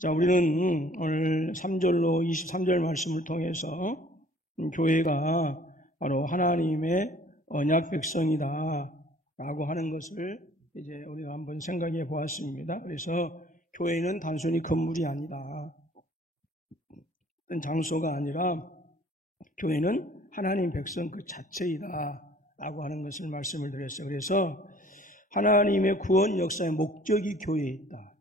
자, 우리는 오늘 3절로 23절 말씀을 통해서 교회가 바로 하나님의 언약 백성이다 라고 하는 것을 이제 우리가 한번 생각해 보았습니다. 그래서 교회는 단순히 건물이 아니다, 어떤 장소가 아니라 교회는 하나님 백성 그 자체이다 라고 하는 것을 말씀을 드렸어요. 그래서 하나님의 구원 역사의 목적이 교회에 있다.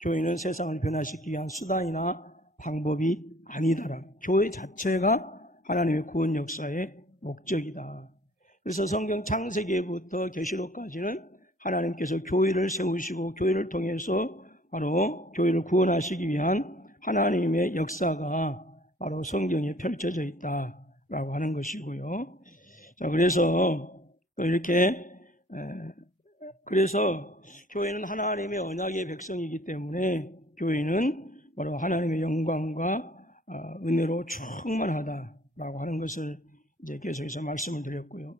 교회는 세상을 변화시키기 위한 수단이나 방법이 아니다라. 교회 자체가 하나님의 구원 역사의 목적이다. 그래서 성경 창세기부터 계시록까지는 하나님께서 교회를 세우시고 교회를 통해서 바로 교회를 구원하시기 위한 하나님의 역사가 바로 성경에 펼쳐져 있다라고 하는 것이고요. 자, 그래서 또 이렇게 그래서 교회는 하나님의 언약의 백성이기 때문에 교회는 바로 하나님의 영광과 은혜로 충만하다라고 하는 것을 이제 계속해서 말씀을 드렸고요.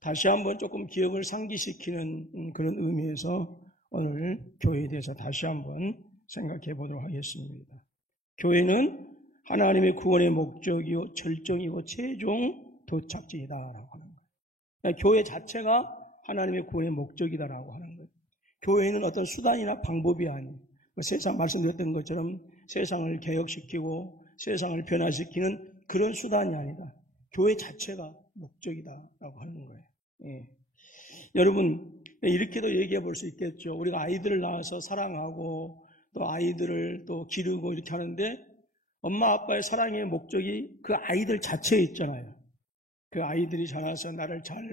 다시 한번 조금 기억을 상기시키는 그런 의미에서 오늘 교회에 대해서 다시 한번 생각해 보도록 하겠습니다. 교회는 하나님의 구원의 목적이요 절정이고 최종 도착지이다라고 하는 거예요. 그러니까 교회 자체가 하나님의 구원의 목적이다라고 하는 거예요. 교회는 어떤 수단이나 방법이 아니에요. 세상 말씀드렸던 것처럼 세상을 개혁시키고 세상을 변화시키는 그런 수단이 아니다. 교회 자체가 목적이다라고 하는 거예요. 예. 여러분, 이렇게도 얘기해 볼 수 있겠죠. 우리가 아이들을 낳아서 사랑하고 또 아이들을 또 기르고 이렇게 하는데 엄마 아빠의 사랑의 목적이 그 아이들 자체에 있잖아요. 그 아이들이 자라서 나를 잘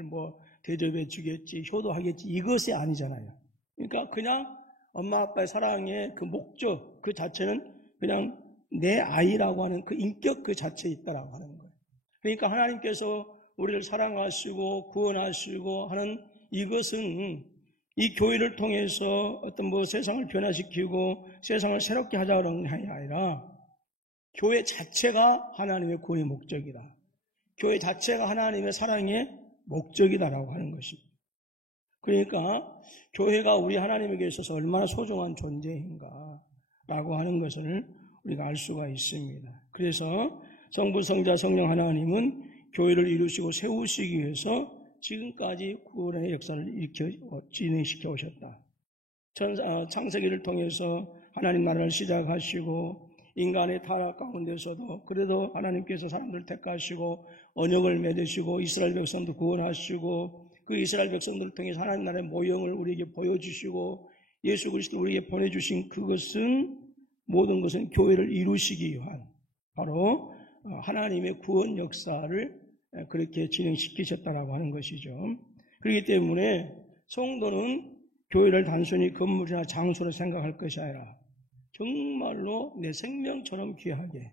대접해 주겠지, 효도하겠지, 이것이 아니잖아요. 그러니까 그냥 엄마 아빠의 사랑의 그 목적 그 자체는 그냥 내 아이라고 하는 그 인격 그 자체에 있다라고 하는 거예요. 그러니까 하나님께서 우리를 사랑하시고 구원하시고 하는 이것은 이 교회를 통해서 어떤 세상을 변화시키고 세상을 새롭게 하자는 것이 아니라 교회 자체가 하나님의 구원의 목적이다. 교회 자체가 하나님의 사랑의 목적이다라고 하는 것입니다. 그러니까 교회가 우리 하나님에게 있어서 얼마나 소중한 존재인가라고 하는 것을 우리가 알 수가 있습니다. 그래서 성부, 성자, 성령 하나님은 교회를 이루시고 세우시기 위해서 지금까지 구원의 역사를 진행시켜 오셨다. 창세기를 통해서 하나님 나라를 시작하시고 인간의 타락 가운데서도 그래도 하나님께서 사람들을 택하시고 언약을 맺으시고 이스라엘 백성도 구원하시고 그 이스라엘 백성들을 통해서 하나님 나라의 모형을 우리에게 보여주시고 예수 그리스도 우리에게 보내주신 그것은 모든 것은 교회를 이루시기 위한 바로 하나님의 구원 역사를 그렇게 진행시키셨다라고 하는 것이죠. 그렇기 때문에 성도는 교회를 단순히 건물이나 장소로 생각할 것이 아니라 정말로 내 생명처럼 귀하게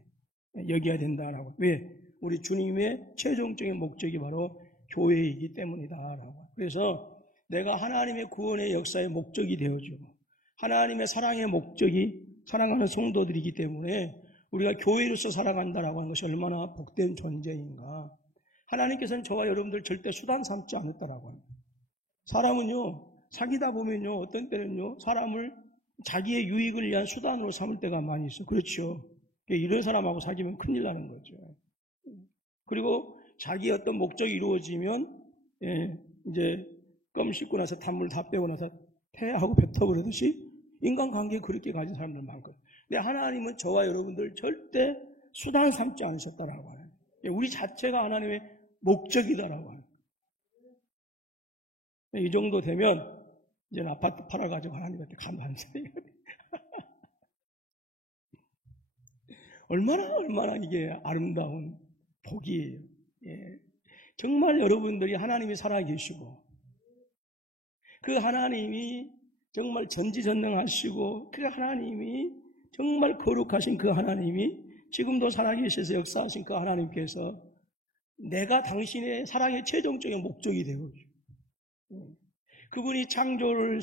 여겨야 된다라고. 왜? 우리 주님의 최종적인 목적이 바로 교회이기 때문이다라고. 그래서 내가 하나님의 구원의 역사의 목적이 되어주고 하나님의 사랑의 목적이 사랑하는 성도들이기 때문에 우리가 교회로서 살아간다라고 하는 것이 얼마나 복된 존재인가. 하나님께서는 저와 여러분들 절대 수단 삼지 않았다라고 합니다. 사람은요, 사귀다 보면요, 어떤 때는요, 사람을 자기의 유익을 위한 수단으로 삼을 때가 많이 있어요. 그렇죠. 이런 사람하고 사귀면 큰일 나는 거죠. 그리고 자기의 어떤 목적이 이루어지면, 이제 껌 씹고 나서 단물 다 빼고 나서 폐하고 뱉어버리듯이 인간관계에 그렇게 가진 사람들 많거든요. 근데 하나님은 저와 여러분들 절대 수단 삼지 않으셨다라고 해요. 우리 자체가 하나님의 목적이다라고 해요. 이 정도 되면 이제 아파트 팔아가지고 하나님한테 감사해요. 얼마나 이게 아름다운 복이에요. 예. 정말 여러분들이 하나님이 살아계시고 그 하나님이 정말 전지전능하시고 그 하나님이 정말 거룩하신 그 하나님이 지금도 살아계셔서 역사하신 그 하나님께서 내가 당신의 사랑의 최종적인 목적이 되고 그분이 창조를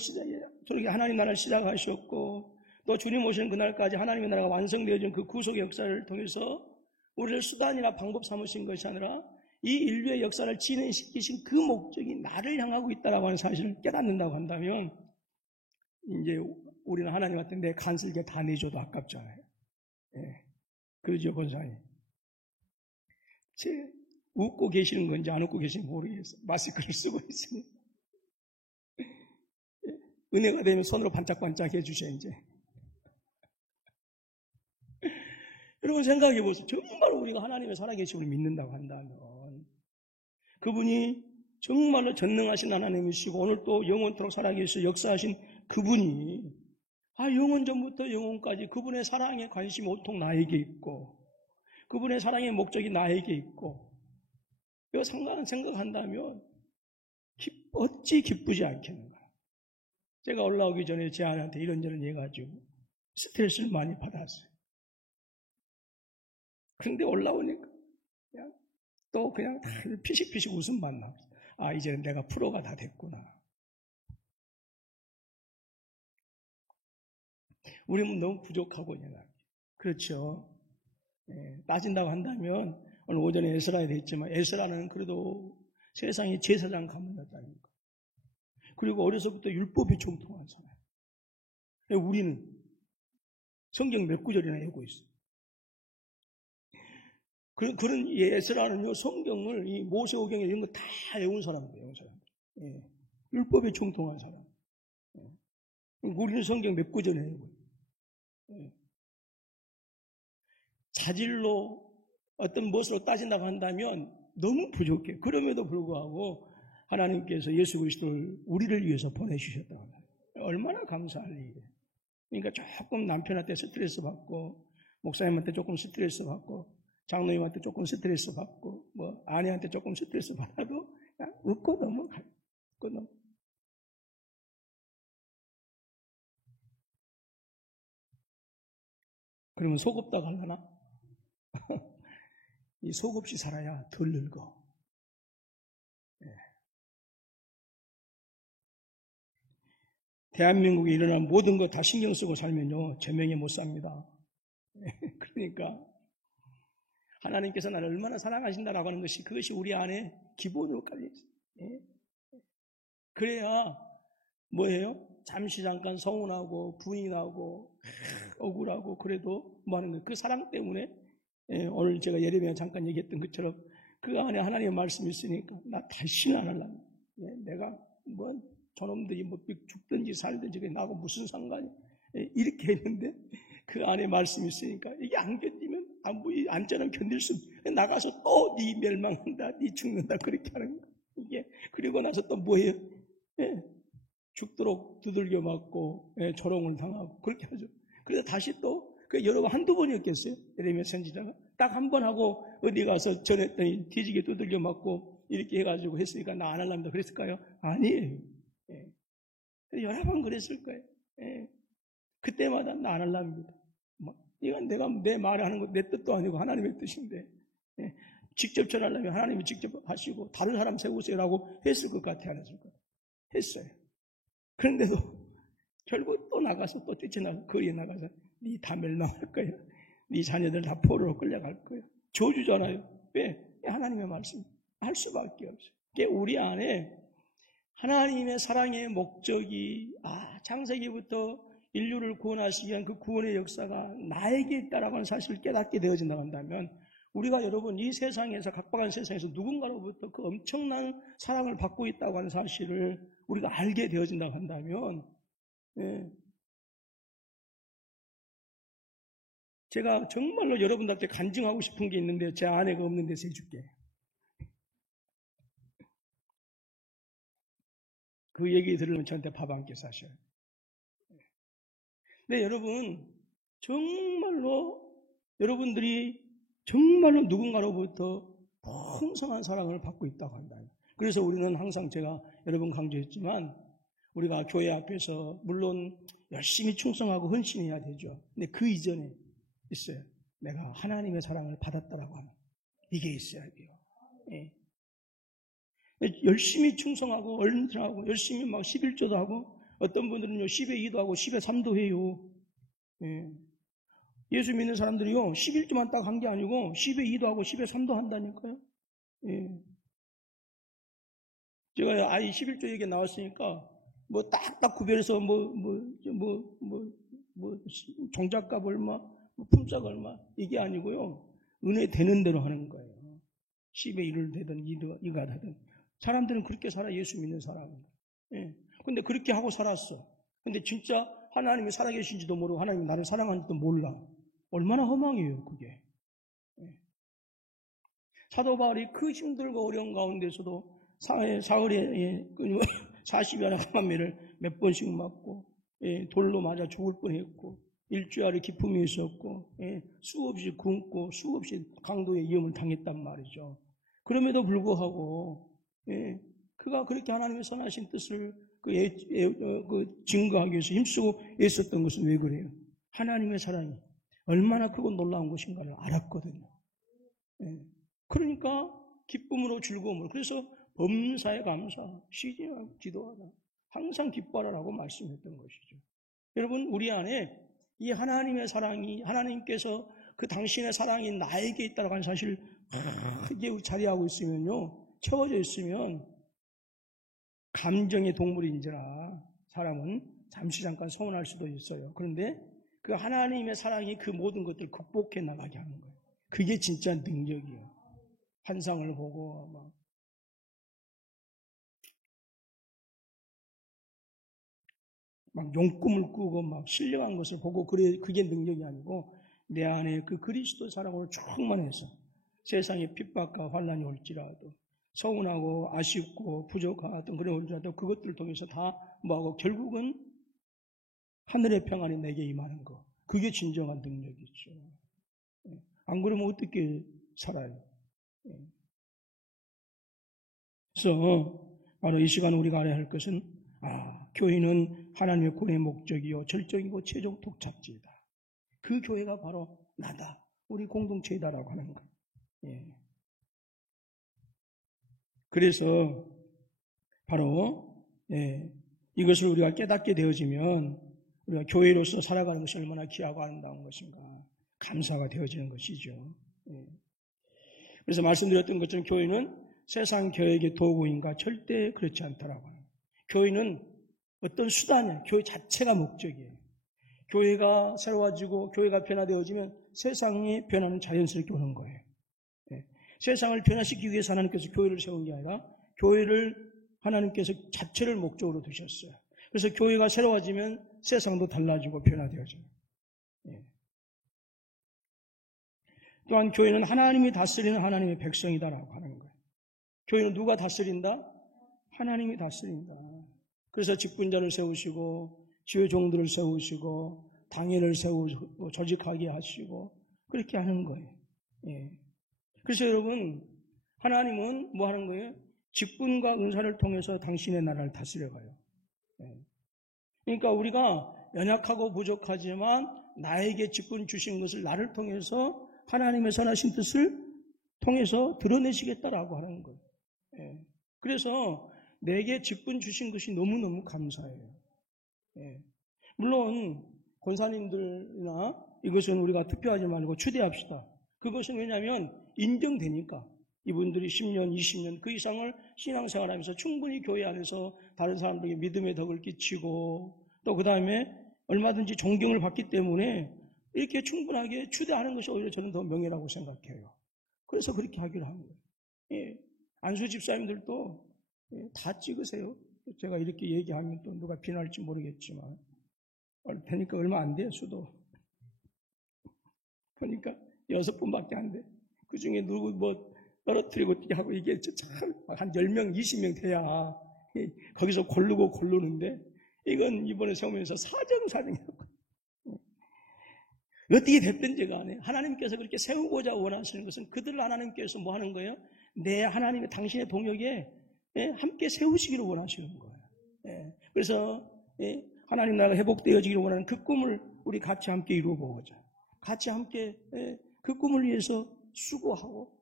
하나님 나라를 시작하셨고 또 주님 오시는 그날까지 하나님의 나라가 완성되어진 그 구속의 역사를 통해서 우리를 수단이나 방법 삼으신 것이 아니라 이 인류의 역사를 진행시키신 그 목적이 나를 향하고 있다라고 하는 사실을 깨닫는다고 한다면 이제 우리는 하나님한테 내 간슬게 다 내줘도 아깝잖아요. 예. 그러죠, 권사님. 웃고 계시는 건지 안 웃고 계시는지 모르겠어요. 마스크를 쓰고 있으니. 은혜가 되면 손으로 반짝반짝 해주셔, 이제. 여러분 생각해 보세요. 정말 우리가 하나님의 살아계심을 믿는다고 한다면 그분이 정말로 전능하신 하나님이시고 오늘 또 영원토록 살아계셔 역사하신 그분이 영원 전부터 영원까지 그분의 사랑에 관심이 온통 나에게 있고 그분의 사랑의 목적이 나에게 있고 이거 생각한다면 어찌 기쁘지 않겠는가. 제가 올라오기 전에 제 아내한테 이런저런 얘기해가지고 스트레스를 많이 받았어요. 그런데 올라오니까 그냥 피식피식 웃음만 나고 이제는 내가 프로가 다 됐구나. 우리는 너무 부족하고 그렇죠. 따진다고 한다면 오늘 오전에 에스라에 됐지만 에스라는 그래도 세상에 제사장 가문이었다니까. 그리고 어려서부터 율법에 충통한 사람. 우리는 성경 몇 구절이나 외우고 있어요. 그런 에스라는요 성경을 이 모세오경에 이런 거 다 외운 사람이에요. 예. 율법에 충통한 사람. 예. 우리는 성경 몇 구절 외우고 예. 자질로 어떤 무엇으로 따진다고 한다면 너무 부족해. 그럼에도 불구하고 하나님께서 예수 그리스도를 우리를 위해서 보내주셨다고 합니다. 얼마나 감사할 일이에요. 그러니까 조금 남편한테 스트레스 받고 목사님한테 조금 스트레스 받고 장로님한테 조금 스트레스 받고 아내한테 조금 스트레스 받아도 그냥 웃고 넘어가요. 웃고 넘어. 그러면 속 없다고 하려나? 이 속 없이 살아야 덜 늙어. 네. 대한민국에 일어난 모든 것 다 신경 쓰고 살면요 제명에 못 삽니다. 그러니까 하나님께서 나를 얼마나 사랑하신다라고 하는 것이 그것이 우리 안에 기본으로 깔려있어요. 예? 그래야 뭐예요? 잠시 잠깐 서운하고 부인하고 억울하고 그래도 뭐하는 거예요? 그 사랑 때문에 오늘 제가 예레미야 잠깐 얘기했던 것처럼 그 안에 하나님의 말씀이 있으니까 나 다시는 안 하려고. 내가 저놈들이 죽든지 살든지 나하고 무슨 상관이 이렇게 했는데 그 안에 말씀이 있으니까 이게 안 견디면 안전은 견딜 수 없어. 나가서 또 네 멸망한다, 네 죽는다 그렇게 하는 거야. 이게 그리고 나서 또 뭐예요? 죽도록 두들겨 맞고 조롱을 당하고 그렇게 하죠. 그래서 다시 또 여러분 한두 번이었겠어요? 예레미야 선지자가 딱 한 번 하고 어디 가서 전했더니 뒤지게 두들겨 맞고 이렇게 해가지고 했으니까 나 안 할랍니다 그랬을까요? 아니에요. 여러 번 그랬을 거예요. 그때마다 나 안 할랍니다. 이건 내가 내 말에 하는 거 내 뜻도 아니고 하나님의 뜻인데 직접 전하려면 하나님이 직접 하시고 다른 사람 세우세요라고 했을 것 같아 안 했을 것 같아. 했어요. 그런데도 결국 또 나가서 또 뛰쳐나가서 거리에 나가서 네 다 멸망할 거야. 네 자녀들 다 포로로 끌려갈 거야. 저주잖아요. 왜? 하나님의 말씀 할 수밖에 없어요. 그게 우리 안에 하나님의 사랑의 목적이 창세기부터 인류를 구원하시기 위한 그 구원의 역사가 나에게 있다라고 하는 사실을 깨닫게 되어진다고 한다면 우리가 여러분 이 세상에서 각박한 세상에서 누군가로부터 그 엄청난 사랑을 받고 있다고 하는 사실을 우리가 알게 되어진다고 한다면 제가 정말로 여러분들한테 간증하고 싶은 게 있는데 제 아내가 없는 데서 해줄게. 그 얘기 들으면 저한테 밥 한 끼 사셔요. 네, 여러분 정말로 여러분들이 정말로 누군가로부터 풍성한 사랑을 받고 있다고 한다. 그래서 우리는 항상 제가 여러 번 강조했지만 우리가 교회 앞에서 물론 열심히 충성하고 헌신해야 되죠. 근데 그 이전에 있어요. 내가 하나님의 사랑을 받았다라고 하는 이게 있어야 돼요. 열심히 충성하고 헌신하고 열심히 막 11조도 하고 어떤 분들은요 10의 2도 하고 10의 3도 해요. 예수 믿는 사람들이요 11조만 딱 한 게 아니고 10의 2도 하고 10의 3도 한다니까요. 제가 아이 11조 얘기 나왔으니까 뭐 딱딱 구별해서 종잣값 얼마, 품삯 얼마 이게 아니고요. 은혜 되는 대로 하는 거예요. 10의 1을 되든 2가 되든 사람들은 그렇게 살아. 예수 믿는 사람은. 예. 근데 그렇게 하고 살았어. 근데 진짜 하나님이 살아계신지도 모르고 하나님이 나를 사랑하는지도 몰라. 얼마나 허망이에요, 그게. 예. 사도 바울이 그 힘들고 어려운 가운데서도 사흘에 40여나 감매를 몇 번씩 맞고, 돌로 맞아 죽을 뻔했고, 일주일에 기품이 있었고, 수없이 굶고 수없이 강도의 위험을 당했단 말이죠. 그럼에도 불구하고 그가 그렇게 하나님의 선하신 뜻을 증거하기 위해서 힘쓰고 애썼던 것은 왜 그래요? 하나님의 사랑이 얼마나 크고 놀라운 것인가를 알았거든요. 그러니까 기쁨으로 즐거움으로, 그래서 범사에 감사, 쉬지 말고 기도하라, 항상 기뻐하라고 말씀했던 것이죠. 여러분, 우리 안에 이 하나님의 사랑이, 하나님께서 그 당신의 사랑이 나에게 있다고 하는 사실을 크게 자리하고 있으면요, 채워져 있으면 감정의 동물인지라 사람은 잠시 잠깐 서운할 수도 있어요. 그런데 그 하나님의 사랑이 그 모든 것들을 극복해 나가게 하는 거예요. 그게 진짜 능력이에요. 환상을 보고 막 용꿈을 꾸고 막 신령한 것을 보고 그게 능력이 아니고 내 안에 그 그리스도 사랑으로 충만해서 세상에 핍박과 환난이 올지라도 서운하고 아쉽고 부족하던 그런 올지라도 그것들을 통해서 다 뭐하고 결국은 하늘의 평안이 내게 임하는 거, 그게 진정한 능력이죠. 안 그러면 어떻게 살아요? 그래서 바로 이 시간 우리가 알아야 할 것은 교회는 하나님의 구원의 목적이요 절정이고 최종 독착지이다. 그 교회가 바로 나다, 우리 공동체이다라고 하는 거예요. 그래서 바로 이것을 우리가 깨닫게 되어지면 우리가 교회로서 살아가는 것이 얼마나 귀하고 아름다운 것인가 감사가 되어지는 것이죠. 그래서 말씀드렸던 것처럼 교회는 세상 교회의 도구인가? 절대 그렇지 않더라고요. 교회는 어떤 수단이에요. 교회 자체가 목적이에요. 교회가 새로워지고 교회가 변화되어지면 세상의 변화는 자연스럽게 오는 거예요. 세상을 변화시키기 위해서 하나님께서 교회를 세운 게 아니라 교회를 하나님께서 자체를 목적으로 두셨어요. 그래서 교회가 새로워지면 세상도 달라지고 변화되어져요. 또한 교회는 하나님이 다스리는 하나님의 백성이다라고 하는 거예요. 교회는 누가 다스린다? 하나님이 다스린다. 그래서 직분자를 세우시고 지회 종들을 세우시고 당회를 세우고 조직하게 하시고 그렇게 하는 거예요. 그래서 여러분, 하나님은 뭐 하는 거예요? 직분과 은사를 통해서 당신의 나라를 다스려가요. 그러니까 우리가 연약하고 부족하지만 나에게 직분 주신 것을 나를 통해서 하나님의 선하신 뜻을 통해서 드러내시겠다라고 하는 거예요. 그래서 내게 직분 주신 것이 너무너무 감사해요. 물론 권사님들이나 이것은 우리가 투표하지 말고 추대합시다. 그것은 왜냐하면 인정되니까 이분들이 10년, 20년 그 이상을 신앙생활하면서 충분히 교회 안에서 다른 사람들에게 믿음의 덕을 끼치고 또 그 다음에 얼마든지 존경을 받기 때문에 이렇게 충분하게 추대하는 것이 오히려 저는 더 명예라고 생각해요. 그래서 그렇게 하기로 한 거예요. 안수 집사님들도 다 찍으세요. 제가 이렇게 얘기하면 또 누가 비난할지 모르겠지만 되니까 얼마 안 돼요, 수도. 그러니까 6분밖에 안 돼. 그 중에 누구 뭐 떨어뜨리고 어떻게 하고 이게 참 한 10명, 20명 돼야 거기서 고르는데 이건 이번에 세우면서 사정사정이라고. 어떻게 됐든지 간에 하나님께서 그렇게 세우고자 원하시는 것은 그들을 하나님께서 뭐 하는 거예요? 내 하나님의 당신의 동역에 함께 세우시기를 원하시는 거예요. 그래서 하나님 나라가 회복되어지기를 원하는 그 꿈을 우리 같이 함께 이루어보고자 같이 함께 그 꿈을 위해서 수고하고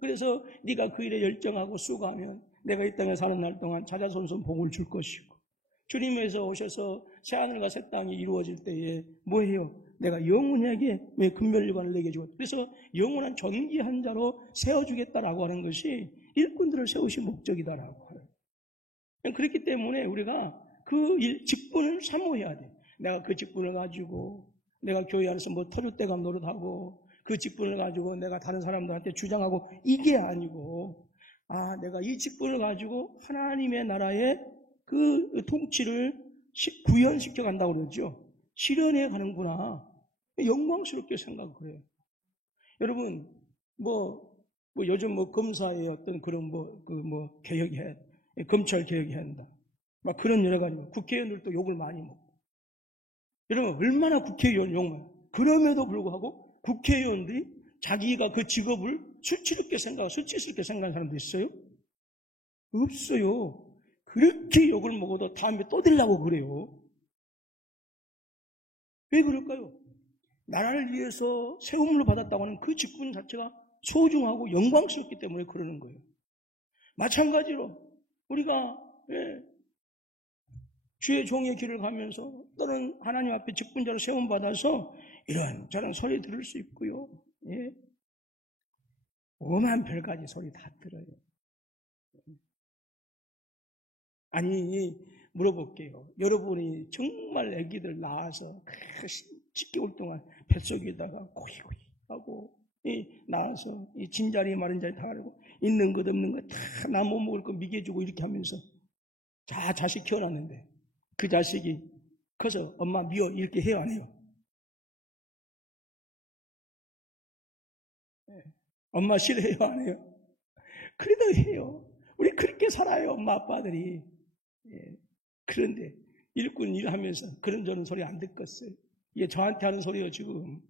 그래서 네가 그 일에 열정하고 수고하면 내가 이 땅에 사는 날 동안 자자손손 복을 줄 것이고 주님께서 오셔서 새하늘과 새 땅이 이루어질 때에 뭐해요? 내가 영원하게 금멸류관을 내게 주고 그래서 영원한 존귀한 자로 세워주겠다라고 하는 것이 일꾼들을 세우신 목적이다라고 해요. 그렇기 때문에 우리가 직분을 사모해야 돼. 내가 그 직분을 가지고 내가 교회 안에서 뭐 터줏대감 노릇하고 그 직분을 가지고 내가 다른 사람들한테 주장하고 이게 아니고 내가 이 직분을 가지고 하나님의 나라의 그 통치를 구현시켜 간다고 그러죠. 실현해 가는구나. 영광스럽게 생각을 해요. 여러분, 요즘 검사의 어떤 그런 개혁해야 돼. 검찰 개혁해야 한다. 막 그런 여러 가지. 국회의원들도 욕을 많이 먹고. 여러분, 얼마나 국회의원 욕만. 그럼에도 불구하고 국회의원들이 자기가 그 직업을 수치스럽게 생각하는 사람도 있어요? 없어요. 그렇게 욕을 먹어도 다음에 또 되려고 그래요. 왜 그럴까요? 나라를 위해서 세움을 받았다고 하는 그 직분 자체가 소중하고 영광스럽기 때문에 그러는 거예요. 마찬가지로 우리가 주의 종의 길을 가면서 또는 하나님 앞에 직분자로 세움받아서 이런저런 소리 들을 수 있고요. 오만 별가지 소리 다 들어요. 아니, 물어볼게요. 여러분이 정말 아기들 낳아서 10개월 동안 뱃속에다가 고이고이 하고 나와서 진자리 마른 자리 다 하고 있는 것 없는 것 다 나 못 먹을 거 미개주고 이렇게 하면서 자식 키워놨는데 그 자식이 커서 엄마 미워 이렇게 해요 안 해요? 엄마 싫어해요 안 해요? 그래도 해요. 우리 그렇게 살아요 엄마 아빠들이. 그런데 일꾼 일하면서 그런저런 소리 안 듣겠어요. 이게 저한테 하는 소리예요 지금.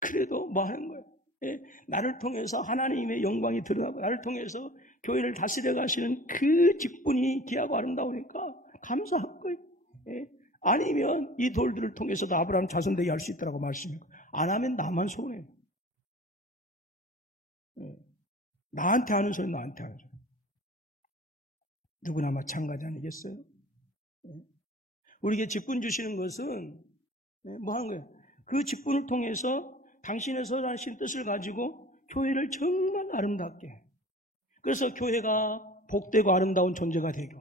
그래도 뭐 하는 거예요? 나를 통해서 하나님의 영광이 드러나고 나를 통해서 교회를 다스려 가시는 그 직분이 귀하고 아름다우니까 감사할 거예요. 아니면 이 돌들을 통해서도 아브라함 자손되게 할 수 있다고 말씀이고 안 하면 나만 손해요. 나한테 하는 소리 나한테 하는 소리. 누구나 마찬가지 아니겠어요? 우리에게 직분 주시는 것은 뭐 하는 거예요? 그 직분을 통해서 당신의 선하신 뜻을 가지고 교회를 정말 아름답게, 그래서 교회가 복되고 아름다운 존재가 되고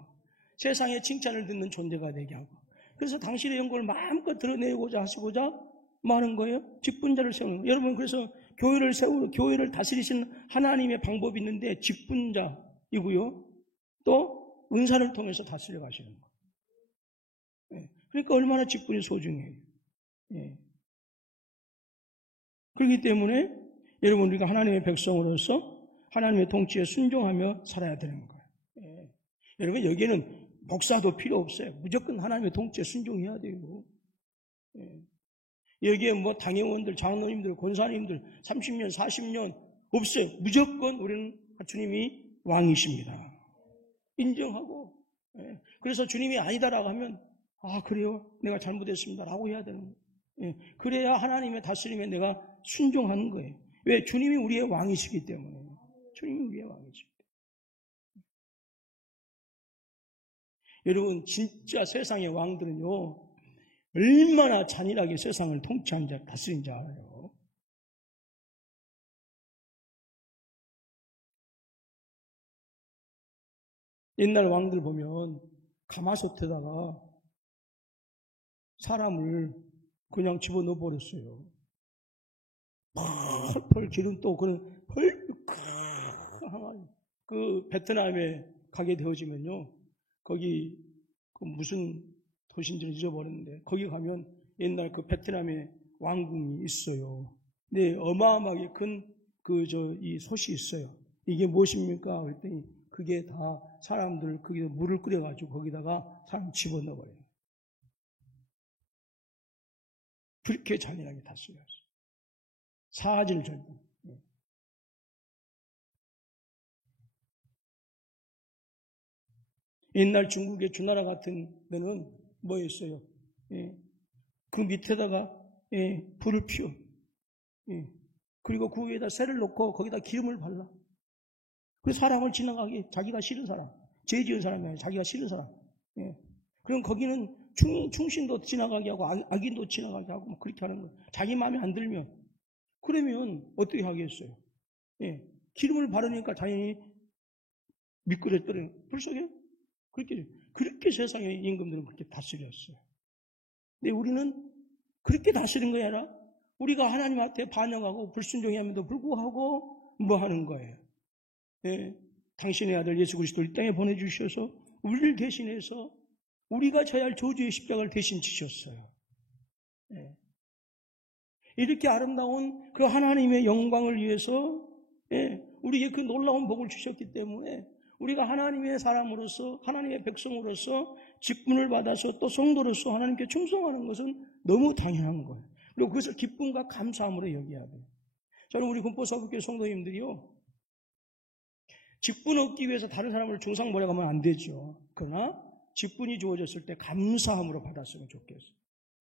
세상의 칭찬을 듣는 존재가 되게 하고, 그래서 당신의 영광을 마음껏 드러내고자 하시고자 뭐 하는 거예요? 직분자를 세우는 거예요. 여러분, 그래서 교회를 세우고 교회를 다스리시는 하나님의 방법이 있는데 직분자이고요, 또 은사를 통해서 다스려 가시는 거예요. 그러니까 얼마나 직분이 소중해요. 그렇기 때문에 여러분, 우리가 하나님의 백성으로서 하나님의 통치에 순종하며 살아야 되는 거예요. 여러분, 여기에는 목사도 필요 없어요. 무조건 하나님의 통치에 순종해야 돼요. 여기에 뭐 당회원들, 장로님들, 권사님들 30년, 40년 없어요. 무조건 우리는 주님이 왕이십니다. 인정하고, 그래서 주님이 아니다라고 하면 그래요, 내가 잘못했습니다 라고 해야 되는 거예요. 그래야 하나님의 다스림에 내가 순종하는 거예요. 왜? 주님이 우리의 왕이시기 때문에. 주님이 우리의 왕이시기 때문에. 여러분, 진짜 세상의 왕들은요, 얼마나 잔인하게 세상을 통치한 자, 다스린 자 알아요. 옛날 왕들 보면 가마솥에다가 사람을 그냥 집어넣어 버렸어요. 펄펄 기름 또 그런 그 베트남에 가게 되어지면요, 거기 그 무슨 도시인지를 잊어버렸는데 거기 가면 옛날 그 베트남의 왕궁이 있어요. 근데 어마어마하게 큰 이 솥이 있어요. 이게 무엇입니까? 그랬더니 그게 다 사람들 거기다 물을 끓여가지고 거기다가 사람 집어넣어버려요. 그렇게 잔인하게 다스려요. 사질 절도. 옛날 중국의 주나라 같은 데는 뭐였어요? 그 밑에다가 불을 피워. 그리고 그 위에다 쇠를 놓고 거기다 기름을 발라. 그 사람을 지나가게, 자기가 싫은 사람, 죄 지은 사람이 아니라 자기가 싫은 사람. 그럼 거기는 충신도 지나가게 하고 악인도 지나가게 하고 그렇게 하는 거예요. 자기 마음에 안 들면. 그러면 어떻게 하겠어요? 기름을 바르니까 당연히 미끄러뜨리는 불쌍해. 그렇게 세상의 임금들은 그렇게 다스렸어요. 근데 우리는 그렇게 다스린 거야 아니라 우리가 하나님한테 반역하고 불순종함에도 불구하고 뭐 하는 거예요? 예, 당신의 아들 예수 그리스도를 이 땅에 보내주셔서 우리를 대신해서 우리가 져야 할 저주의 십자가를 대신 지셨어요. 예. 이렇게 아름다운 그 하나님의 영광을 위해서 우리에게 그 놀라운 복을 주셨기 때문에 우리가 하나님의 사람으로서 하나님의 백성으로서 직분을 받아서 또 성도로서 하나님께 충성하는 것은 너무 당연한 거예요. 그리고 그것을 기쁨과 감사함으로 여겨야 돼요. 저는 우리 군포사부교회 성도님들이요, 직분 얻기 위해서 다른 사람을 중상모략 하면 안 되죠. 그러나 직분이 주어졌을 때 감사함으로 받았으면 좋겠어요.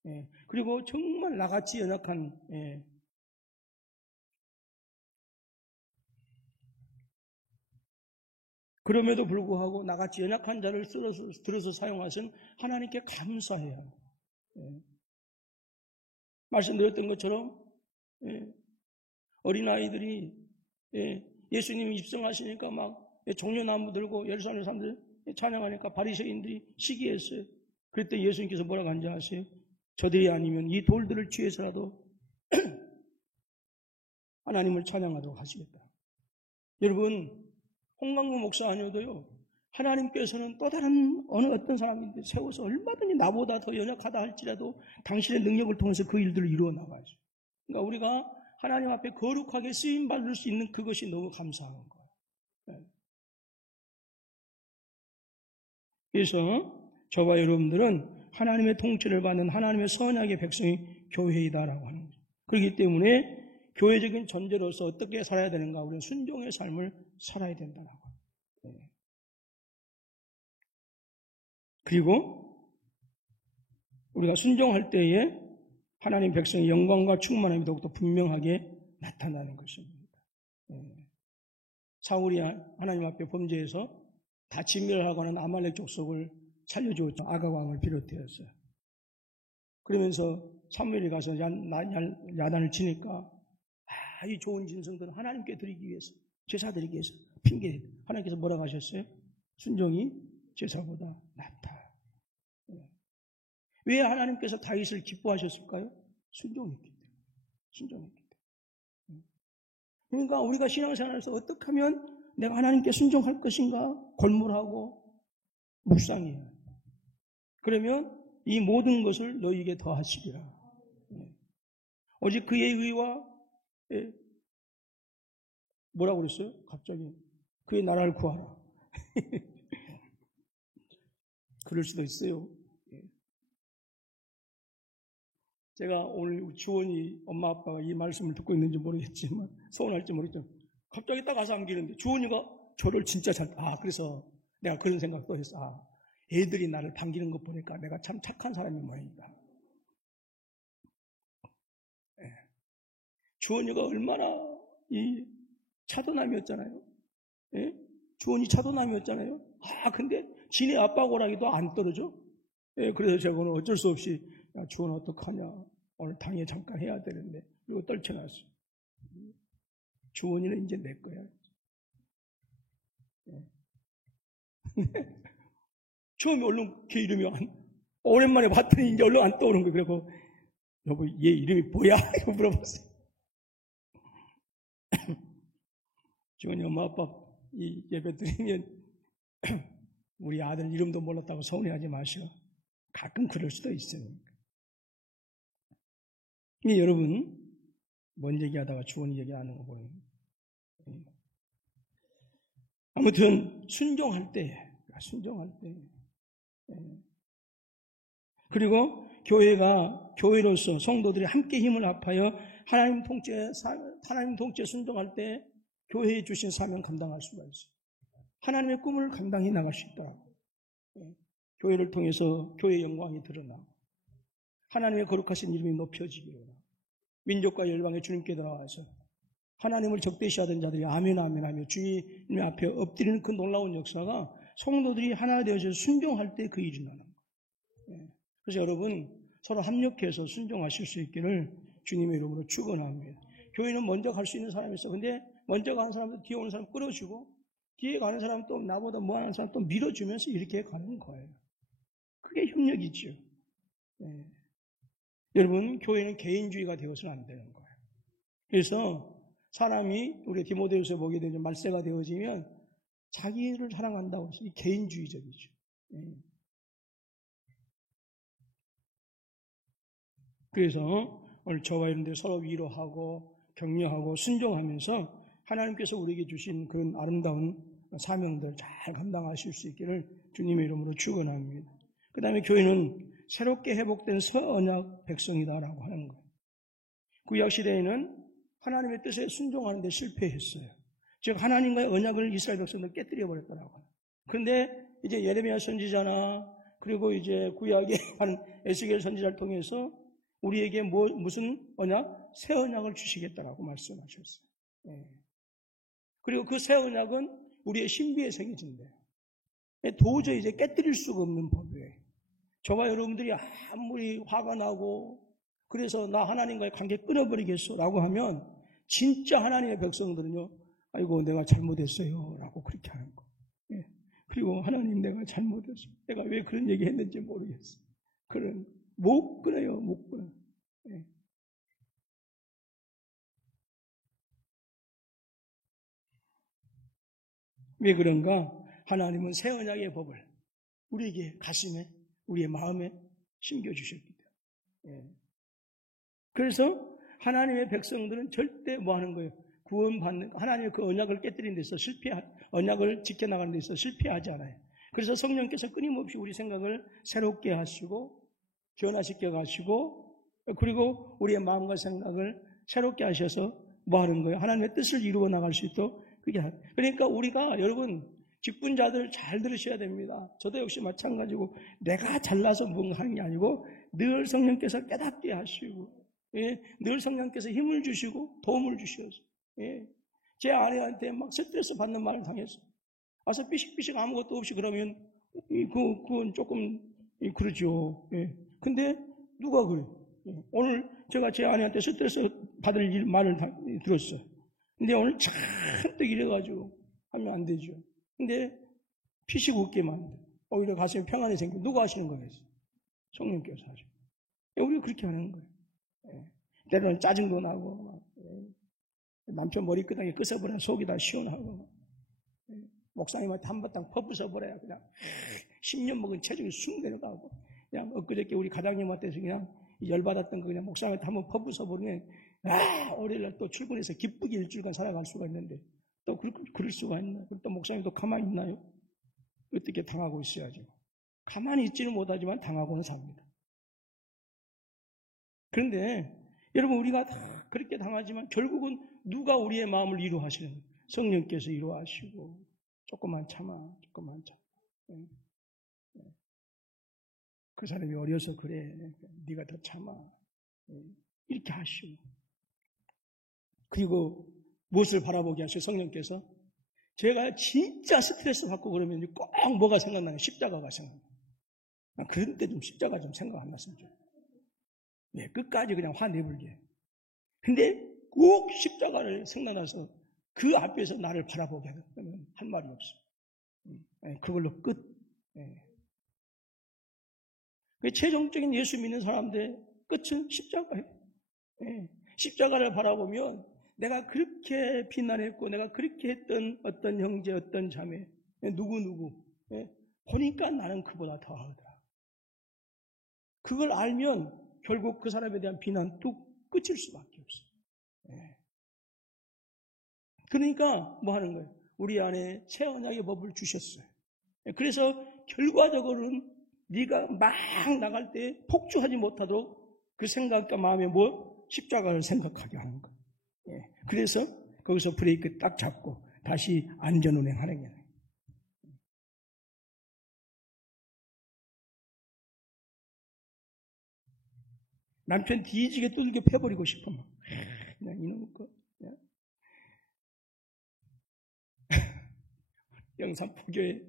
예. 그리고 정말 나같이 연약한 그럼에도 불구하고 나같이 연약한 자를 들어서 사용하신 하나님께 감사해요. 예. 말씀드렸던 것처럼 어린아이들이 예수님이 입성하시니까 막 종려나무 들고 예루살렘 사람들 찬양하니까 바리새인들이 시기했어요. 그때 예수님께서 뭐라고 한지 아세요? 저들이 아니면 이 돌들을 취해서라도 하나님을 찬양하도록 하시겠다. 여러분, 홍강구 목사 아니어도요, 하나님께서는 또 다른 어떤 사람인데 세워서 얼마든지 나보다 더 연약하다 할지라도 당신의 능력을 통해서 그 일들을 이루어 나가야죠. 그러니까 우리가 하나님 앞에 거룩하게 쓰임받을 수 있는 그것이 너무 감사한 거예요. 네. 그래서 저와 여러분들은 하나님의 통치를 받는 하나님의 선악의 백성이 교회이다라고 하는 거죠. 그렇기 때문에 교회적인 전제로서 어떻게 살아야 되는가? 우리는 순종의 삶을 살아야 된다라고. 네. 그리고 우리가 순종할 때에 하나님 백성의 영광과 충만함이 더욱더 분명하게 나타나는 것입니다. 네. 사울이 하나님 앞에 범죄해서 다 진멸하고 하는 아말렉 족속을 살려주었죠. 아각 왕을 비롯되었어요. 그러면서 사무엘이 가서 야단을 치니까 이 좋은 짐승들은 하나님께 드리기 위해서, 제사 드리기 위해서 핑계. 하나님께서 뭐라고 하셨어요? 순종이 제사보다 낫다. 왜 하나님께서 다윗을 기뻐하셨을까요? 순종했기 때문에. 순종했기 때문에. 그러니까 우리가 신앙생활에서 어떻게 하면 내가 하나님께 순종할 것인가 골몰하고 묵상해요. 그러면 이 모든 것을 너희에게 더하시리라. 오직 그의 의와 뭐라고 그랬어요? 갑자기 그의 나라를 구하라. 그럴 수도 있어요. 제가 오늘 주원이 엄마 아빠가 이 말씀을 듣고 있는지 모르겠지만 서운할지 모르겠지만 갑자기 딱 가서 안기는데 주원이가 저를 진짜 그래서 내가 그런 생각도 했어. 애들이 나를 반기는 것 보니까 내가 참 착한 사람인 모양이다. 주원이가 얼마나 이 차도남이었잖아요. 예? 주원이 차도남이었잖아요. 근데 지네 아빠 고라기도 안 떨어져. 예, 그래서 제가 오늘 어쩔 수 없이 주원 어떡하냐. 오늘 당에 잠깐 해야 되는데 그리고 떨쳐놨어. 주원이는 이제 내 거야. 예. 처음에 얼른 걔 이름이 오랜만에 봤더니 이제 얼른 안 떠오르는 거예요. 그래서 여보 얘 이름이 뭐야? 이거 물어봤어요. 주원이 엄마 아빠 이 예배 드리면 우리 아들 이름도 몰랐다고 서운해하지 마시오. 가끔 그럴 수도 있어요. 여러분 뭔 얘기하다가 주원이 얘기하는 거 보면 아무튼 순종할 때 그리고 교회로서 성도들이 함께 힘을 합하여 하나님 통치에 순종할 때 교회에 주신 사명 감당할 수가 있어요. 하나님의 꿈을 감당해 나갈 수 있더라고요. 교회를 통해서 교회의 영광이 드러나고 하나님의 거룩하신 이름이 높여지기로 민족과 열방의 주님께 나와서 하나님을 적대시하던 자들이 아멘 아멘 하며 주님 앞에 엎드리는 그 놀라운 역사가 성도들이 하나 되어서 순종할 때 그 일이 나는 거예요. 그래서 여러분 서로 합력해서 순종하실 수 있기를 주님의 이름으로 축원합니다. 교회는 먼저 갈 수 있는 사람이 있어. 근데 먼저 가는 사람들 뒤에 오는 사람 끌어주고 뒤에 가는 사람 또 나보다 뭐하는 사람 또 밀어주면서 이렇게 가는 거예요. 그게 협력이죠. 예. 여러분, 교회는 개인주의가 되어서는 안 되는 거예요. 그래서 사람이 우리 디모데후서 보게 되면 말세가 되어지면 자기를 사랑한다고 해서 이 개인주의적이죠. 예. 그래서 오늘 저와 여러분들 서로 위로하고 격려하고 순종하면서 하나님께서 우리에게 주신 그런 아름다운 사명들 잘 감당하실 수 있기를 주님의 이름으로 축원합니다. 그 다음에 교회는 새롭게 회복된 서언약 백성이다라고 하는 거예요. 구약시대에는 하나님의 뜻에 순종하는 데 실패했어요. 즉 하나님과의 언약을 이스라엘 백성들 깨뜨려 버렸더라고요. 그런데 이제 예레미야 선지자나 그리고 이제 구약에 한 에스겔 선지자를 통해서 우리에게 무슨 언약? 새 언약을 주시겠다라고 말씀하셨어요. 예. 그리고 그 새 언약은 우리의 신비에 새겨진대요. 도저히 이제 깨뜨릴 수가 없는 법이에요. 저와 여러분들이 아무리 화가 나고 그래서 나 하나님과의 관계 끊어버리겠어 라고 하면 진짜 하나님의 백성들은요, 아이고 내가 잘못했어요 라고 그렇게 하는 거. 예. 그리고 하나님 내가 잘못했어. 내가 왜 그런 얘기 했는지 모르겠어. 그런 못 끊어요. 못 끊어. 예. 왜 그런가? 하나님은 새 언약의 법을 우리에게 가슴에 우리의 마음에 심겨주셨기 때문에. 예. 그래서 하나님의 백성들은 절대 뭐 하는 거예요? 구원받는, 하나님의 그 언약을 깨뜨리는 데 있어 언약을 지켜나가는 데 있어 실패하지 않아요. 그래서 성령께서 끊임없이 우리 생각을 새롭게 하시고, 변화시켜 가시고, 그리고 우리의 마음과 생각을 새롭게 하셔서 뭐 하는 거예요? 하나님의 뜻을 이루어 나갈 수 있도록 그게. 그러니까 우리가 여러분, 직분자들 잘 들으셔야 됩니다. 저도 역시 마찬가지고 내가 잘나서 뭔가 하는 게 아니고 늘 성령께서 깨닫게 하시고, 예, 늘 성령께서 힘을 주시고 도움을 주셔서, 예, 제 아내한테 막 스트레스 받는 말을 당했어. 와서 삐식삐식 아무것도 없이 그러면 그건 조금 그러죠. 예. 근데 누가 그래? 예. 오늘 제가 제 아내한테 스트레스 받을 말을 들었어요. 근데 오늘 잔뜩 이래가지고 하면 안 되죠. 근데 피식 웃게 만들어. 오히려 가슴에 평안이 생겨. 누가 하시는 거예요? 성령께서 하죠. 우리가 그렇게 하는 거예요. 예. 때로는 짜증도 나고, 막, 예. 남편 머리끄덩이 끄서버려 속이 다 시원하고, 예. 목사님한테 한바탕 퍼부숴버려야 그냥 10년 먹은 체중이 쑥 내려가고, 그냥 엊그저께 우리 가장님한테서 그냥 열받았던 거 그냥 목사님한테 한번 퍼부숴버리면, 월요일날 또 출근해서 기쁘게 일주일간 살아갈 수가 있는데, 또 그럴 수가 있나? 또 목사님도 가만히 있나요? 어떻게 당하고 있어야죠. 가만히 있지는 못하지만 당하고는 삽니다. 그런데 여러분, 우리가 다 그렇게 당하지만 결국은 누가 우리의 마음을 이루하시는 거예요? 성령께서 이루하시고, 조금만 참아. 그 사람이 어려서 그래. 네가 더 참아. 이렇게 하시고. 그리고 무엇을 바라보게 하셔요? 성령께서. 제가 진짜 스트레스 받고 그러면 꼭 뭐가 생각나요? 십자가가 생각나요. 그런 때 좀 십자가 좀 생각 안 났으면 좋겠어요. 네, 끝까지 그냥 화내불게. 근데 꼭 십자가를 생각나서 그 앞에서 나를 바라보게 하면 한 말이 없어요. 그걸로 끝. 최종적인 예수 믿는 사람들의 끝은 십자가예요. 십자가를 바라보면 내가 그렇게 비난했고 내가 그렇게 했던 어떤 형제 어떤 자매 누구 보니까 나는 그보다 더하더라. 그걸 알면 결국 그 사람에 대한 비난도 끝일 수밖에 없어요. 그러니까 뭐 하는 거예요? 우리 안에 새 언약의 법을 주셨어요. 그래서 결과적으로는 네가 막 나갈 때 폭주하지 못하도록 그 생각과 마음에 십자가를 생각하게 하는 거예요. 그래서 거기서 브레이크 딱 잡고 다시 안전운행하는 거예요. 남편 뒤지게 두들겨 패버리고 싶어. 그냥 이놈 거. 영산포교회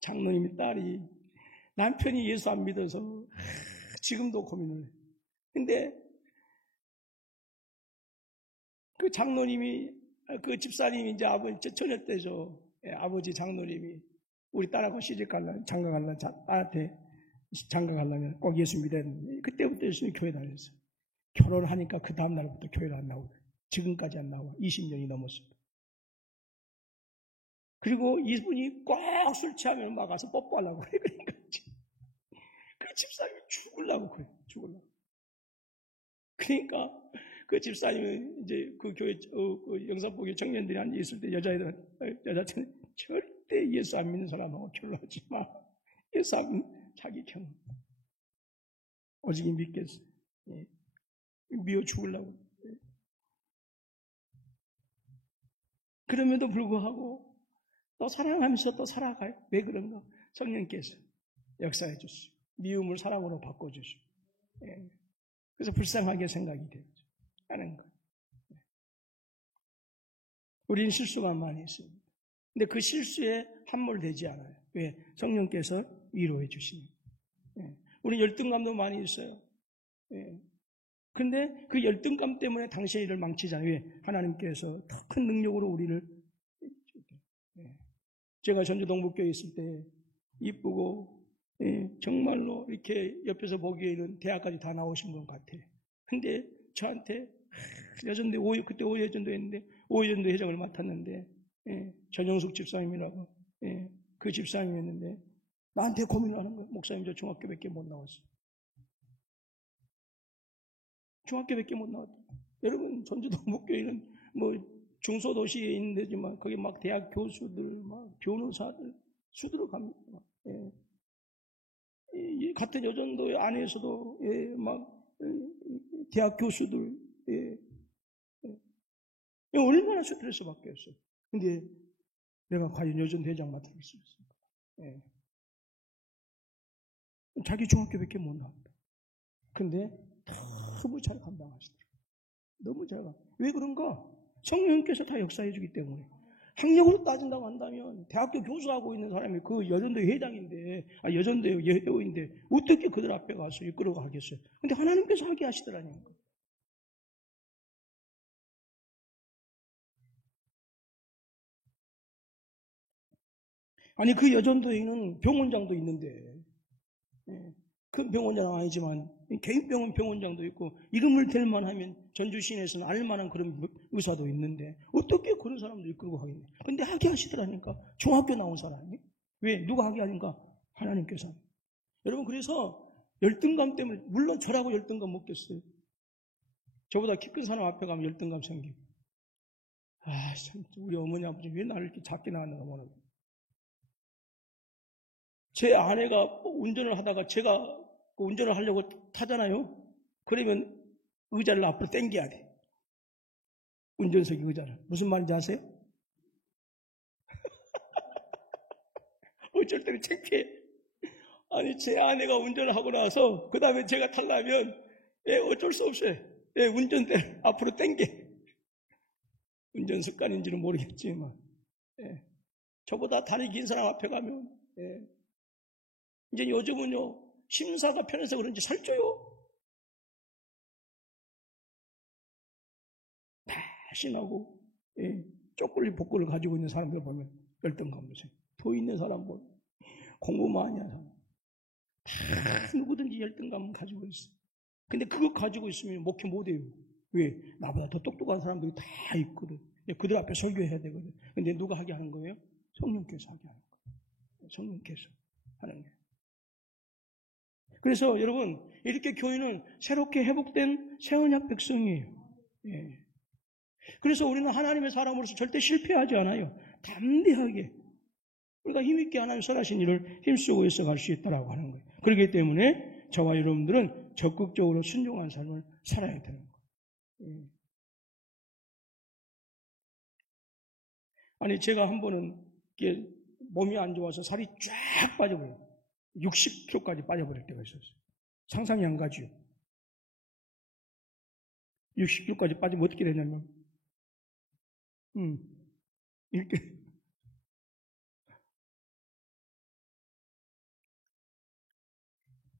장로님 딸이 남편이 예수 안 믿어서 지금도 고민을 해. 근데 그 장로님이 그 집사님이 이제 아버지 저녁 때죠. 아버지 장로님이 우리 딸하고 시집 가려면 장가 가려면 딸한테 장가 가려면 꼭 예수 믿어야 되는데 그때부터 열심히 교회 다녔어요. 결혼하니까 그 다음 날부터 교회를 안 나오고 지금까지 안 나와. 20년이 넘었습니다. 그리고 이분이 꼭 술 취하면 막 가서 뽀뽀하려고 그래. 그러니까 그 집사님이 죽으려고 그래. 죽으려고. 그러니까 그 집사님은 이제 그 교회 그 영산포교 청년들이 앉아 있을 때 여자친구 절대 예수 안 믿는 사람하고 결혼하지 마. 예수 안 믿는 자기 결혼. 오직 믿겠어. 예. 미워 죽으려고. 예. 그럼에도 불구하고 또 사랑하면서 또 살아가요. 왜 그런가? 성령께서 역사해 주시고 미움을 사랑으로 바꿔주시고 예. 그래서 불쌍하게 생각이 되죠. 하는 거. 우리는 실수가 많이 있습니다. 근데 그 실수에 함몰되지 않아요. 왜? 성령께서 위로해 주시니. 예. 우리 열등감도 많이 있어요. 예. 근데 그 열등감 때문에 당신의 일을 망치잖아요. 왜? 하나님께서 더 큰 능력으로 우리를. 예. 제가 전주 동북교에 있을 때 이쁘고 예. 정말로 이렇게 옆에서 보기에는 대학까지 다 나오신 분 같아요. 근데 저한테 여전대 그때 오여전도 했는데 오여전도 회장을 맡았는데 예, 전영숙 집사님이라고 예, 그 집사님이었는데 나한테 고민을 하는 거예요. 목사님 저 중학교밖에 못 나왔어요. 중학교밖에 못 나왔다. 여러분 전주도 목교회는 뭐 중소도시에 있는 데지만 거기 막 대학 교수들 막 변호사들 수두룩 갑니다. 예. 같은 여전도 안에서도 예, 막 대학 교수들 예. 얼마나 스트레스 받겠어요. 근데 내가 과연 여전 대장 맡을 수 있을까? 예. 자기 중학교밖에 못 나왔다. 근데 너무 잘 감당하시더라고요. 너무 잘 감당. 왜 그런가? 성령께서 다 역사해 주기 때문에. 학력으로 따진다고 한다면 대학교 교수하고 있는 사람이 그 여전도 회장인데, 여전도 예배인데 어떻게 그들 앞에 가서 이끌어 가겠어요? 근데 하나님께서 하게 하시더라니까. 아니 그 여전도에는 병원장도 있는데 예, 큰 병원장은 아니지만 개인 병원장도 있고 이름을 댈 만하면 전주 시내에서는 알만한 그런 의사도 있는데 어떻게 그런 사람들 이끌고 가겠냐. 근데 하게 하시더라니까. 중학교 나온 사람이. 왜? 누가 하게 하니까? 하나님께서. 여러분 그래서 열등감 때문에 물론 저라고 열등감 먹겠어요. 저보다 키 큰 사람 앞에 가면 열등감 생기고 참 우리 어머니 아버지 왜 나를 이렇게 작게 낳았는가 모르겠어요. 제 아내가 운전을 하다가 제가 운전을 하려고 타잖아요. 그러면 의자를 앞으로 당겨야 돼. 운전석 의자를. 무슨 말인지 아세요? 어쩔 때는 창피해. 아니 제 아내가 운전을 하고 나서 그 다음에 제가 타려면 어쩔 수 없어요. 운전대를 앞으로 당겨. 운전 습관인지는 모르겠지만 저보다 다리 긴 사람 앞에 가면 이제 요즘은요, 심사가 편해서 그런지 살쪄요. 다신하고, 쪼끌리 복구를 가지고 있는 사람들 보면 열등감도 생겨. 더 있는 사람 보면 공부 많이 하는 사람. 다 누구든지 열등감은 가지고 있어. 근데 그거 가지고 있으면 목회 못해요. 왜? 나보다 더 똑똑한 사람들이 다 있거든. 그들 앞에 설교해야 되거든. 근데 누가 하게 하는 거예요? 성령께서 하게 하는 거예요. 성령께서 하는 거예요. 그래서 여러분 이렇게 교회는 새롭게 회복된 새 언약 백성이에요. 예. 그래서 우리는 하나님의 사람으로서 절대 실패하지 않아요. 담대하게 우리가 힘있게 하나님 선하신 일을 힘쓰고 있어 갈 수 있다고 하는 거예요. 그렇기 때문에 저와 여러분들은 적극적으로 순종한 삶을 살아야 되는 거예요. 예. 아니 제가 한 번은 몸이 안 좋아서 살이 쫙 빠져버려요. 60kg까지 빠져버릴 때가 있었어요. 상상이 안 가죠. 60kg까지 빠지면 어떻게 되냐면, 이렇게.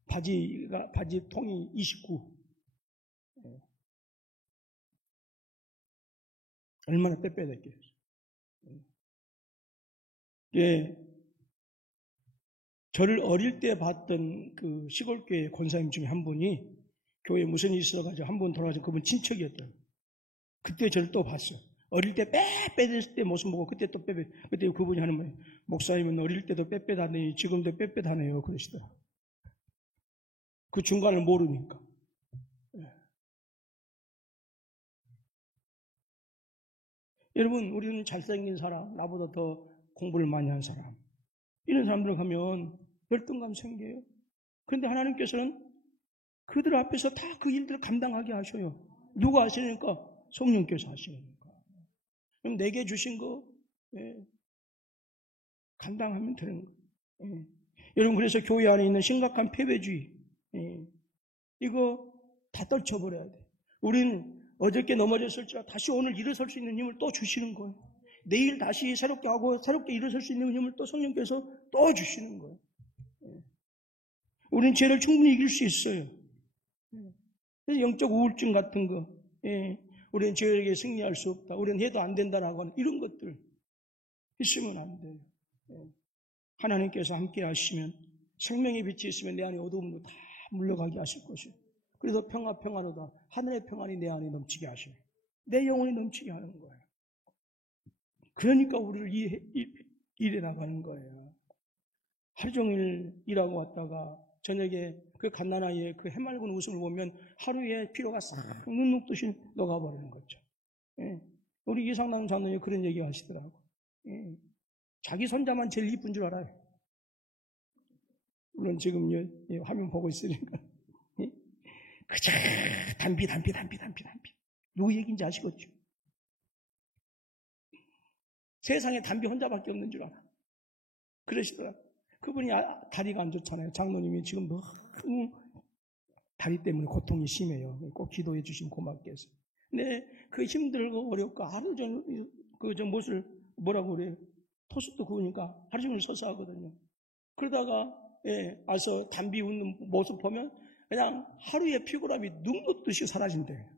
바지 통이 29. 얼마나 빼빼야 될게요. 예, 저를 어릴 때 봤던 그 시골교회 권사님 중에 한 분이 교회에 무슨 일이 있어가지고 한 분 돌아가서 그분 친척이었더라고요. 그때 저를 또 봤어요. 어릴 때 빼빼댔을 때 모습 보고 그때 또 빼빼. 그때 그분이 하는 말이에요. 목사님은 어릴 때도 빼빼다니 지금도 빼빼다네요. 그러시더라고요. 그 중간을 모르니까. 여러분, 우리는 잘생긴 사람, 나보다 더 공부를 많이 한 사람, 이런 사람들 가면 열등감 생겨요. 그런데 하나님께서는 그들 앞에서 다 그 일들을 감당하게 하셔요. 누가 하시니까? 성령께서 하시니까. 그럼 내게 주신 거 감당하면 되는 거예요. 여러분, 그래서 교회 안에 있는 심각한 패배주의, 이거 다 떨쳐버려야 돼. 우리는 어저께 넘어졌을지라 다시 오늘 일어설 수 있는 힘을 또 주시는 거예요. 내일 다시 새롭게 하고 새롭게 일어설 수 있는 힘을 또 성령께서 또 주시는 거예요. 우리는 죄를 충분히 이길 수 있어요. 그래서 영적 우울증 같은 거, 우리는 죄에게 승리할 수 없다, 우리는 해도 안 된다라고 하는 이런 것들 있으면 안 돼요. 하나님께서 함께 하시면, 생명의 빛이 있으면 내 안에 어두움도 다 물러가게 하실 것이에요. 그래서 평화로다. 하늘의 평안이 내 안에 넘치게 하셔요. 내 영혼이 넘치게 하는 거예요. 그러니까 우리를 일해 나가는 거예요. 하루 종일 일하고 왔다가 저녁에 그 갓난아이의 그 해맑은 웃음을 보면 하루에 피로가 싹 눈 녹듯이 녹아버리는 거죠. 우리 이상남 장로님 그런 얘기 하시더라고. 자기 손자만 제일 이쁜 줄 알아요. 물론 지금 화면 보고 있으니까. 그저 담비. 누구 얘기인지 아시겠죠? 세상에 담비 혼자밖에 없는 줄 알아. 그러시더라. 그분이 다리가 안 좋잖아요. 장로님이 지금 너무 다리 때문에 고통이 심해요. 꼭 기도해 주시면 고맙겠어요. 근데 그 힘들고 어렵고 하루 종일 무엇을 뭐라고 그래요? 토스트 구우니까 하루 종일 서서 하거든요. 그러다가 와서 담비 웃는 모습 보면 그냥 하루의 피곤함이 눈 녹듯이 사라진대요.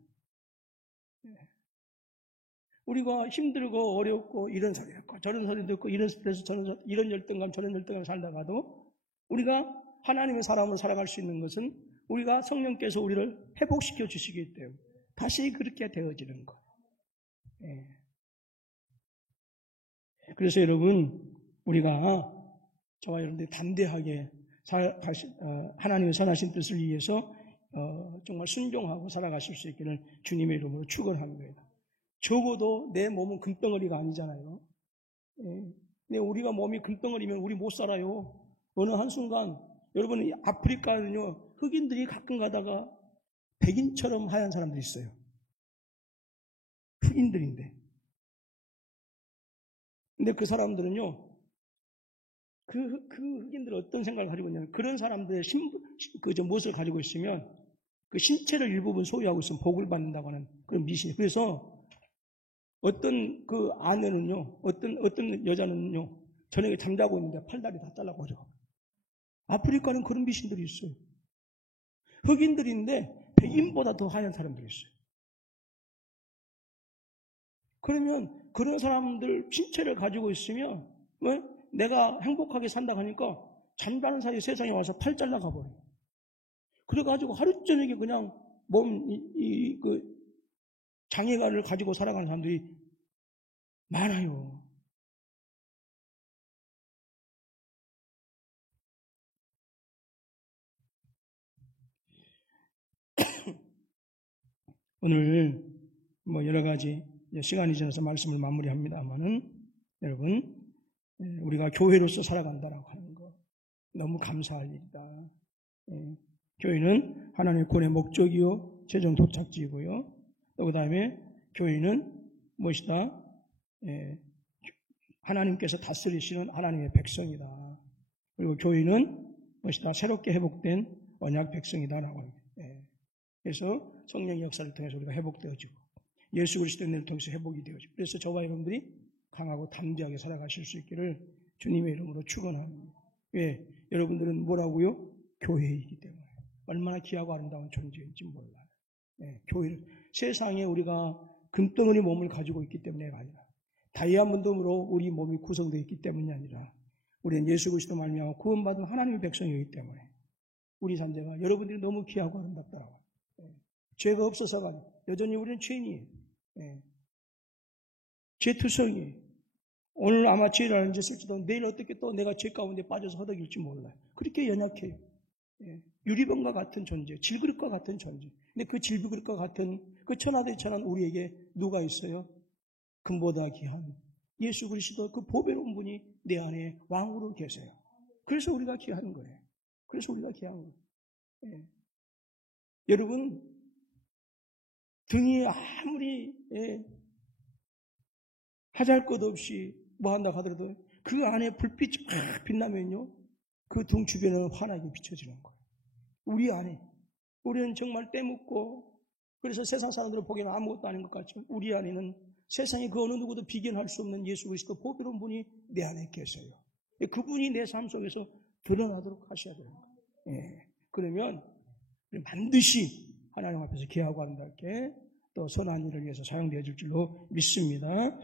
우리가 힘들고 어렵고 이런 소리 듣고 저런 소리 듣고 이런 스트레스 이런 열등감 저런 열등감 살다가도 우리가 하나님의 사람으로 살아갈 수 있는 것은 우리가 성령께서 우리를 회복시켜 주시기 때문에 다시 그렇게 되어지는 거예요. 그래서 여러분, 우리가 저와 여러분들이 담대하게 하나님의 선하신 뜻을 위해서 정말 순종하고 살아가실 수 있기를 주님의 이름으로 축원합니다. 적어도 내 몸은 금덩어리가 아니잖아요. 근데 우리가 몸이 금덩어리면 우리 못 살아요. 어느 한순간 여러분, 아프리카는요 흑인들이 가끔 가다가 백인처럼 하얀 사람들이 있어요. 흑인들인데. 근데 그 사람들은요 그 흑인들은 어떤 생각을 가지고 있냐면, 그런 사람들의 무엇을 가지고 있으면 그 신체를 일부분 소유하고 있으면 복을 받는다고 하는 그런 미신이. 그래서 어떤 그 아내는요, 어떤 여자는요, 저녁에 잠자고 있는데 팔다리 다 잘라버려. 아프리카는 그런 미신들이 있어요. 흑인들인데 백인보다 더 하얀 사람들이 있어요. 그러면 그런 사람들 신체를 가지고 있으면 내가 행복하게 산다고 하니까 잠자는 사이에 세상에 와서 팔 잘라가 버려요. 그래가지고 하루 저녁에 그냥 그 장애관을 가지고 살아가는 사람들이 많아요. 오늘 여러 가지 시간이 지나서 말씀을 마무리합니다만은, 여러분, 우리가 교회로서 살아간다라고 하는 거 너무 감사할 일이다. 교회는 하나님의 구원의 목적이요 최종 도착지이고요. 또 그 다음에 교회는 무엇이다? 하나님께서 다스리시는 하나님의 백성이다. 그리고 교회는 무엇이다? 새롭게 회복된 언약 백성이다라고 합니다. 그래서 성령의 역사를 통해서 우리가 회복되어지고 예수 그리스도의 은혜를 통해서 회복이 되어지고, 그래서 저와 여러분들이 강하고 담대하게 살아가실 수 있기를 주님의 이름으로 축원합니다. 왜? 여러분들은 뭐라고요? 교회이기 때문에. 얼마나 귀하고 아름다운 존재인지 몰라요. 교회를, 세상에 우리가 금덩어리 몸을 가지고 있기 때문에가 아니라 다이아몬드로 우리 몸이 구성되어 있기 때문이 아니라 우리는 예수 그리스도 말미암아 구원받은 하나님의 백성이기 때문에 우리 산재가 여러분들이 너무 귀하고 아름답더라고요. 죄가 없어서가 아니라 여전히 우리는 죄인이에요. 죄투성이에요. 오늘 아마 죄를 안 짓을지도 내일 어떻게 또 내가 죄 가운데 빠져서 허덕일지 몰라요. 그렇게 연약해요. 유리병과 같은 존재, 질그릇과 같은 존재. 근데 그 질그릇과 같은 그 천하대천한 우리에게 누가 있어요? 금보다 귀한 예수 그리스도 그 보배로운 분이 내 안에 왕으로 계세요. 그래서 우리가 귀한 거예요. 그래서 우리가 귀한 거예요. 여러분, 등이 아무리 하잘 것 없이 뭐 한다 하더라도 그 안에 불빛이 팍 빛나면요, 그 등 주변은 환하게 비춰지는 거예요. 우리 안에 우리는 정말 때묻고 그래서 세상 사람들을 보기에는 아무것도 아닌 것 같죠. 우리 안에는 세상에 그 어느 누구도 비견할 수 없는 예수 그리스도 보배로운 분이 내 안에 계세요. 그분이 내 삶 속에서 드러나도록 하셔야 되는 거예요. 그러면 반드시 하나님 앞에서 귀하고 아름답게 또 선한 일을 위해서 사용되어 줄 줄로 믿습니다.